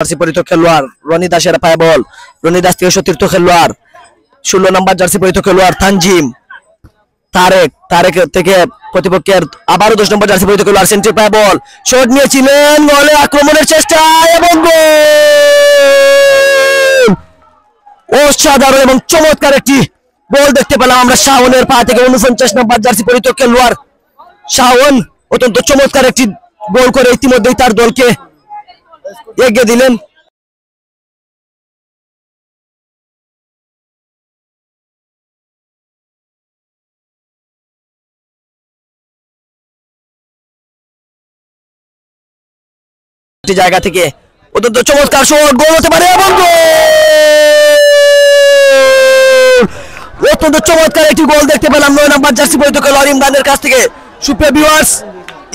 Jersey পরিহিত খেলোয়াড় রনি দাসের পায়ে বল। রনি দাস থেকে সতীর্থ খেলোয়াড় 16 নম্বর জার্সি পরিহিত খেলোয়াড় তানজিম। তারেক থেকে প্রতিপক্ষের আবারও 10 নম্বর জার্সি পরিহিত খেলোয়াড় সেন্টার পায়ে বল, শট নিয়েছিলেন, গোলে আক্রমণের চেষ্টা এবং গোল। অসাধারণ এবং চমৎকার একটি গোল দেখতে পেলাম আমরা শাওনের পা থেকে। 49 নম্বর জার্সি পরিহিত খেলোয়াড় শাওন অত্যন্ত চমৎকার একটি গোল করে ইতিমধ্যেই তার দলকে এগিয়ে দিলেন। জায়গা থেকে অত্যন্ত চমৎকার শট, গোল হতে পারে এবং অত্যন্ত চমৎকার একটি গোল দেখতে পেলাম 9 নম্বর জার্সি পরিহিত খেলোয়াড় ইমরানের কাছ থেকে। সুপ্রিয় ভিউয়ার্স,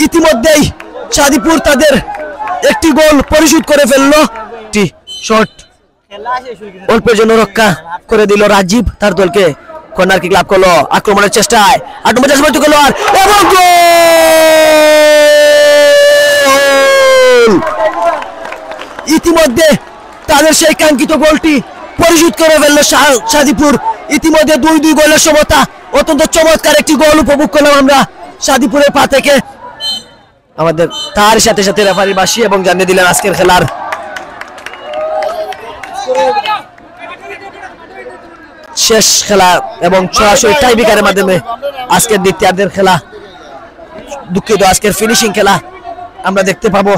ইতিমধ্যেই শাদিপুর তাদের একটি গোল পরিশোধ করে ফেললো। একটি শট অল্পের জন্য রক্ষা করে দিল রাজীব, তার দলকে কর্নার কিক লাভ করলো। আক্রমণের চেষ্টায় 8 নম্বর জার্সি পরিহিত খেলোয়াড় এবং ইতিমধ্যে তাদের সেই কাঙ্ক্ষিত গোলটি পরিশোধ করে ফেলল শাদিপুর। ইতিমধ্যে 2-2 গোলের সমতা। অত্যন্ত চমৎকার একটি গোল উপভোগ করলাম আমরা শাদিপুরের পা থেকে। আমাদের তার সাথে সাথে রেফারি বাসি এবং জানিয়ে দিলেন আজকের খেলার শেষ খেলা এবং সরাসরি টাইব্রেকারের মাধ্যমে আজকের দ্বিতীয়ার্ধের খেলা, দুঃখিত আজকের ফিনিশিং খেলা আমরা দেখতে পাবো।